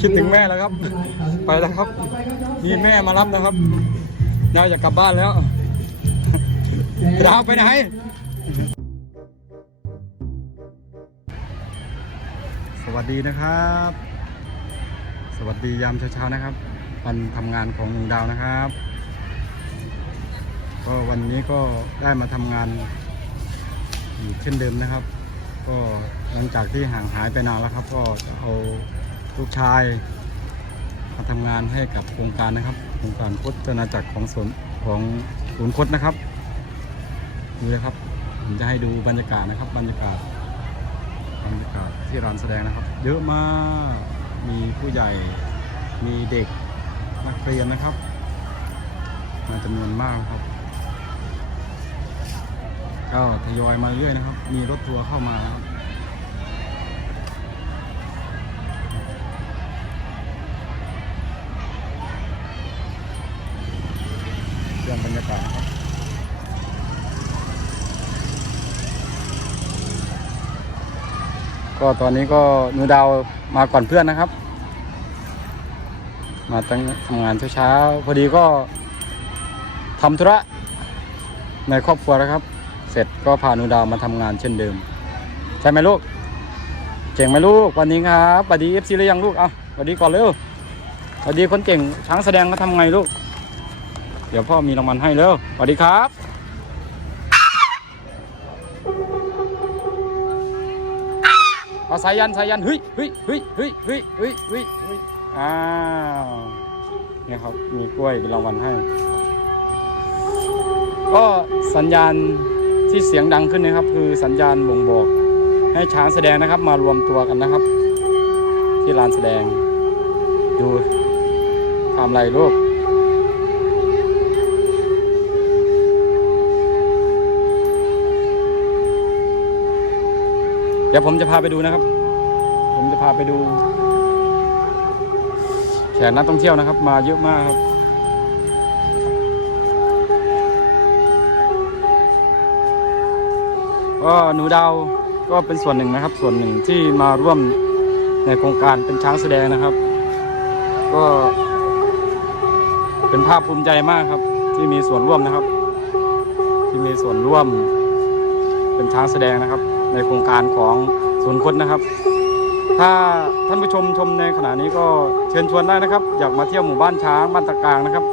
คิดถึงแม่แล้วครับ ไปแล้วครับ มีแม่มารับนะครับดาวอยากกลับบ้านแล้วดาวไปไหนสวัสดีนะครับ สวัสดียามเช้าๆนะครับ วันทำงานของลุงดาวนะครับ ก็วันนี้ก็ได้มาทำงานอยู่เช่นเดิมนะครับ ก็หลังจากที่ห่างหายไปนานแล้วครับ ก็จะเอา ลูกชาย มาทำงานให้กับโครงการนะครับ โครงการโคตนาจักรของสวนของศูนย์คดนะครับดูเลยครับผมจะให้ดูบรรยากาศนะครับ บรรยากาศบรรยากาศที่ร้านแสดงนะครับ เยอะมากมีผู้ใหญ่มีเด็กนักเรียนนะครับมาจำนวนมากครับก็ทยอยมาเรื่อยนะครับ มีรถทัวร์เข้ามาครับ บรรยากาศครับก็ตอนนี้ก็นูดาวมาก่อนเพื่อนนะครับ มาตั้งทำงานเช้าๆพอดีก็ทำธุระในครอบครัวแล้วครับ เสร็จก็พานูดาวมาทำงานเช่นเดิม ใช่ไหมลูกเก่งไหมลูกวันนี้ครับสวัสดีเอฟซีหรือยังลูก เอาสวัสดีก่อนเร็วสวัสดีคนเก่งช้างแสดงเขาทำไงลูก ดี๋ยวพ่อมีรางวัลให้เร็วสวัสดีครับเอาสายันสายันเฮ้ยเฮ้ยเฮ้ยเฮ้ยเฮ้ยเฮ้ยเฮ้ยเฮ้ยอ้าวเนี่ยครับมีกล้วยเป็นรางวัลให้ ก็สัญญาณที่เสียงดังขึ้นนะครับ คือสัญญาณบ่งบอก ให้ช้างแสดงนะครับ มารวมตัวกันนะครับ ที่ลานแสดงดูทำไรลูก ดี๋ยวผมจะพาไปดูนะครับ ผมจะพาไปดูแขกนักท่องเที่ยวนะครับ มาเยอะมากครับก็หนูดาวก็เป็นส่วนหนึ่งนะครับ ส่วนหนึ่งที่มาร่วมในโครงการเป็นช้างแสดงนะครับ ก็ เป็นภาพภูมิใจมากครับ ที่มีส่วนร่วมนะครับ ที่มีส่วนร่วมเป็นช้างแสดงนะครับ ในโครงการของศูนย์คดนะครับ ถ้าท่านผู้ชมชมในขณะนี้ก็เชิญชวนได้นะครับ อยากมาเที่ยวหมู่บ้านช้างบ้านตะกางนะครับ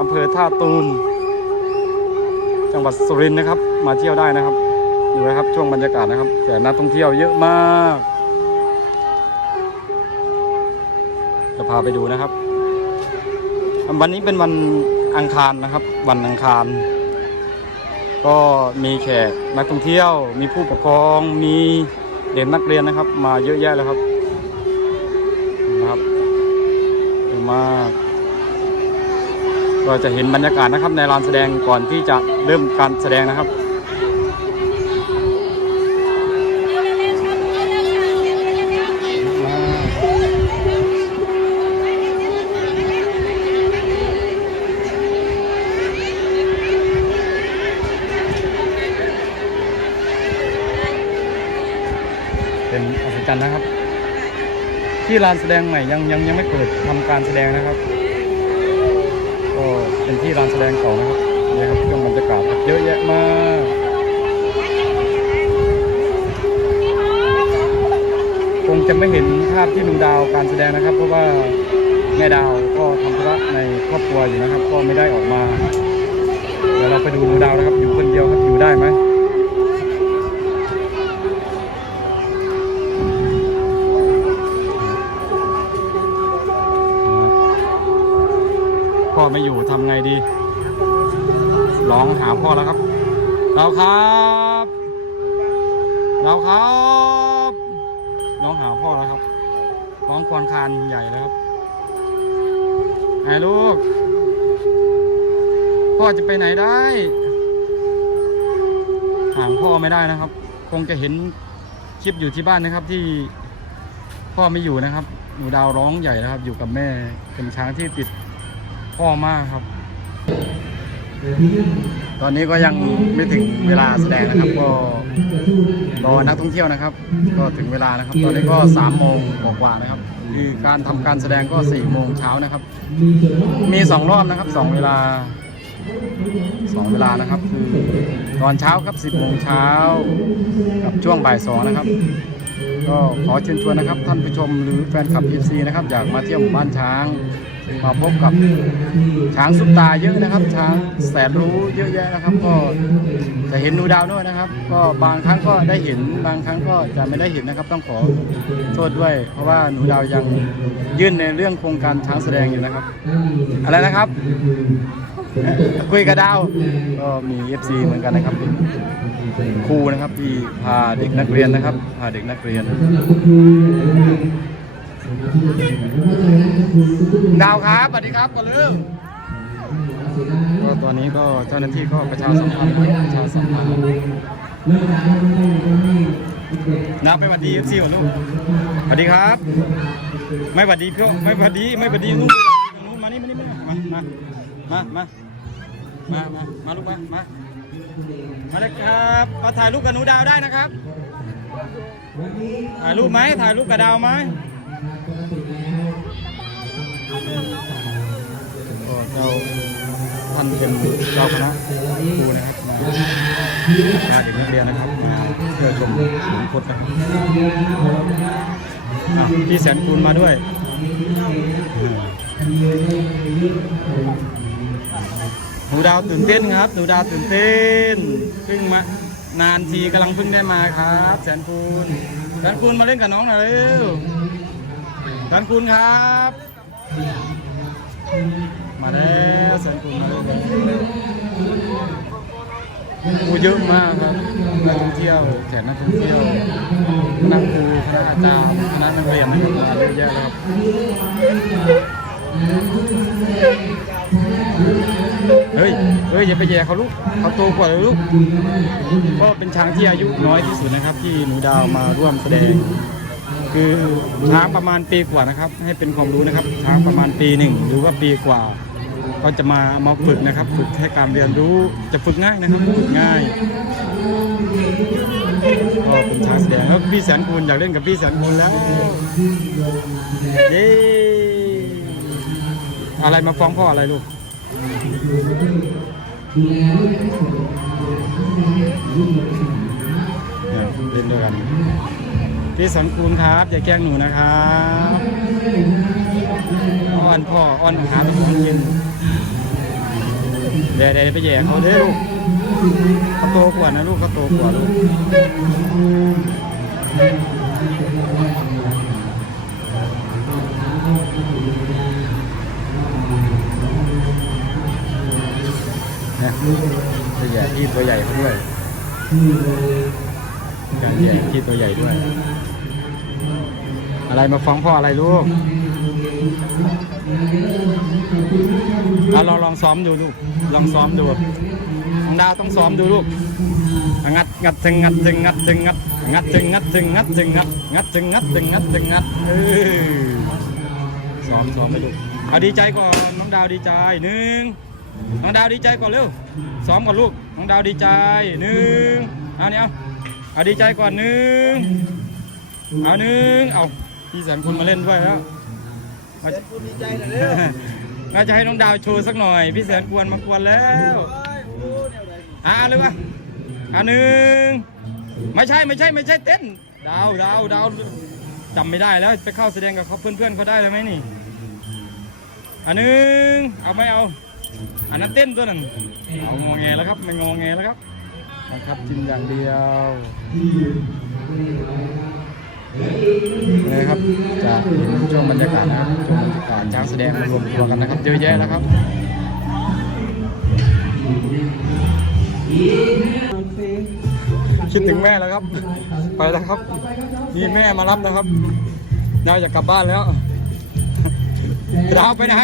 อำเภอท่าตูมจังหวัดสุรินทร์นะครับ มาเที่ยวได้นะครับดูนะครับช่วงบรรยากาศนะครับแต่นักท่องเที่ยวเยอะมากจะพาไปดูนะครับ วันนี้เป็นวันอังคารนะครับ วันอังคาร ก็มีแขกนักท่องเที่ยว มีผู้ปกครอง มีเด็กนักเรียนนะครับ มาเยอะแยะเลยครับนะครับเยอะมากก็จะเห็นบรรยากาศนะครับในลานแสดงก่อนที่จะเริ่มการแสดงนะครับ เป็นอัศจรรย์นะครับ ที่ลานแสดงใหม่ยังยังยังไม่เปิดทำการแสดงนะครับก็เป็นที่ลานแสดงเก่านะครับนี่ครับเครื่องบรรยากาศครับเยอะแยะมากคงจะไม่เห็นภาพที่ลุงดาวการแสดงนะครับ เพราะว่าแม่ดาวก็ทำธุระในครอบครัวอยู่นะครับ ก็ไม่ได้ออกมาเดี๋ยวเราไปดูลุงดาวนะครับ อยู่คนเดียวครับอยู่ได้ไหม พ่อไม่อยู่ทำไงดี ร้องหาพ่อแล้วครับ เราครับ เราครับร้องหาพ่อแล้วครับ ร้องควนคานใหญ่แล้วครับไงลูก พ่อจะไปไหนได้ห่างพ่อไม่ได้นะครับ คงจะเห็นคลิปอยู่ที่บ้านนะครับที่พ่อไม่อยู่นะครับหนูดาวร้องใหญ่นะครับ อยู่กับแม่เป็นช้างที่ติด พ่อมากครับ ตอนนี้ก็ยังไม่ถึงเวลาแสดงนะครับ ก็รอนักท่องเที่ยวนะครับ ก็ถึงเวลานะครับ ตอนนี้ก็3ามโมงกว่าๆนะครับคือการทำการแสดงก็4ี่โมงเช้านะครับ มีสองรอบนะครับสองเวลาสองเวลานะครับคือตอนเช้าครับ 10โมงเช้ากับช่วงบ่ายสองนะครับก็ขอเชิญชวนนะครับ ท่านผู้ชมหรือแฟนคลับ FC นะครับ อยากมาเที่ยวหมู่บ้านช้าง มาพบกับช้างซุปตาเยอะนะครับ ช้างแสนรู้เยอะแยะนะครับ ก็จะเห็นหนูดาวด้วยนะครับ ก็บางครั้งก็ได้เห็นบางครั้งก็จะไม่ได้เห็นนะครับ ต้องขอโทษด้วย เพราะว่าหนูดาวยังยื่นในเรื่องโครงการช้างแสดงอยู่นะครับ อะไรนะครับ คุยกับดาวก็มี FC เหมือนกันนะครับครูนะครับที่พาเด็กนักเรียนนะครับพาเด็กนักเรียน ดาวครับสวัสดีครับก่อนลืมก็ตอนนี้ก็เจ้าหน้าที่ก็ประชาสัมพันธ์ประชาสัมพันธ์นับไปสวัสดีเอฟซีของลูกสวัสดีครับ ไม่สวัสดีเพื่อนไม่สวัสดีไม่สวัสดีลูกลูกมานี่มานี่มามามามามามามาลูกมามามาเลยครับเอาถ่ายรูปกับหนูดาวได้นะครับถ่ายรูปไหมถ่ายรูปกับดาวไหม เจ้าท่านเป็นเจ้าคณะครูนะครับมาเด็กนักเรียนนะครับมาเพื่อชมสวนพจน์นะครับพี่แสนคูณมาด้วยหนูดาวตื่นเต้นครับหนูดาวตื่นเต้นเพิ่งมานานทีกำลังเพิ่งได้มาครับ แสนคูณแสนคูณมาเล่นกับน้องหน่อยเร็วแสนคูณครับ มาแล้วแสนคูณมาแล้วโอ้เยอะมากครับนักท่องเที่ยวแขกนักท่องเที่ยวคณะครูคณะอาจารย์คณะนักเรียนนะครับมาเยอะแยะเลยครับเฮ้ย เฮ้ยอย่าไปแย่เขาลูกเขาโตกว่าเลยลูก ก็เป็นช้างที่อายุน้อยที่สุดนะครับ ที่หนูดาวมาร่วมแสดง คือช้างประมาณปีกว่านะครับ ให้เป็นความรู้นะครับช้างประมาณปีหนึ่งหรือว่าปีกว่า ก็จะมามาฝึกนะครับ ฝึกให้การเรียนรู้จะฝึกง่ายนะครับฝึกง่ายก็เป็นช้างแสดงแล้วพี่แสนคูณอยากเล่นกับพี่แสนคูณแล้วเย้อะไรมาฟ้องพ่ออะไรลูกเล่นด้วยกันพี่สันคูณครับ อย่าแกล้งหนูนะครับ อ้อนพ่อ อ้อนหาตัวของกิน เดี๋ยวเดี๋ยวไปแย่เขาเด้อลูกเขาโตกว่านะลูกเขาโตกว่าลูกเนี่ยไปแย่พี่ตัวใหญ่เขาด้วยการแย่ที่ตัวใหญ่ด้วย อะไรมาฟ้องพ่ออะไรลูก ลองลองซ้อมดูลูกลองซ้อมดูน้องดาวต้องซ้อมดูลูกงัดงัดถึงงัดถึงงัดถึงงัดงัดถึงงัดถึงงัดถึงงัดงัดถึงงัดถึงงัดถึงงัดเออซ้อมซ้อมไปลูกเอาดีใจก่อนน้องดาวดีใจหนึ่งน้องดาวดีใจก่อนเร็วซ้อมก่อนลูกน้องดาวดีใจหนึ่งเอาเนี่ยเอาเอาดีใจก่อนหนึ่งเอาหนึ่งเอาพี่แสนคุณมาเล่นด้วยแล้วมาจะคุณดีใจหน่อยเร็ว น่าจะให้น้องดาวโชว์สักหน่อย พี่แสนกวนมากวนแล้วอ่าเลยวะอ่าหนึ่งไม่ใช่ไม่ใช่ไม่ใช่เต้น ดาวดาวดาวจำไม่ได้แล้วไปเข้าแสดงกับเขาเพื่อนๆเขาได้เลยไหมนี่อ่าหนึ่งเอาไม่เอา อันนั้นเต้นตัวนั้นเอางอแงแล้วครับไม่งอแงแล้วครับนะครับกินอย่างเดียว นะครับจะเห็นช่วงบรรยากาศนะครับช่วงบรรยากาศช้างแสดงมารวมตัวกันนะครับเยอะแยะแล้วครับคิดถึงแม่แล้วครับ ไปแล้วครับมีแม่มารับนะครับดาวอยากกลับบ้านแล้วดาวไปไหน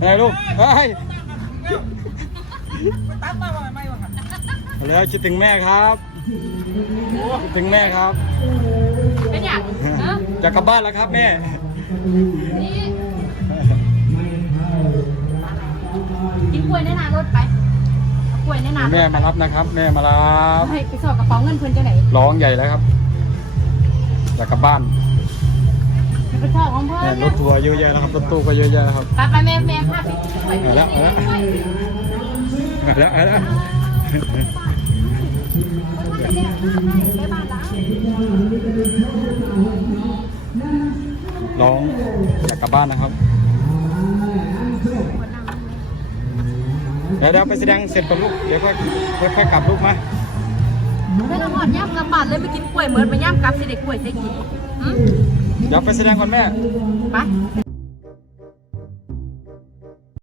ไงลูกเฮ้ยตั้งมาว่าไม่ว่า แล้วคิดถึงแม่ครับคิดถึงแม่ครับ เป็นอย่างฮะอยากกลับบ้านแล้วครับแม่ นี่กินกล้วยในนารถไปกล้วยแน่นอนแม่มารับนะครับ แม่มารับให้ไปสอบกระเป๋าเงินเพิ่นจังไหนร้องใหญ่แล้วครับอยากกลับบ้านไปสอบของเพิ่เนี่ยนรถทัวร์เยอะแยะนะครับรถตู้ก็เยอะแยะครับ ไปไปแม่แม่พาไปกินกล้วยเอาละเอาละ เอาละเอาละ ร้องอยากกลับบ้านนะครับเดี๋ยวเดี๋ยวไปแสดงเสร็จก่อนลูกเดี๋ยวค่อยค่อยค่อยกลับลูกมาแม่ละหอดย่ำกลับบ้านเลยไปกินกล้วยเหมือนไปย่ำกลับสิเด็กกล้วยใส่กินอืมเดี๋ยวไปแสดงก่อนแม่ไป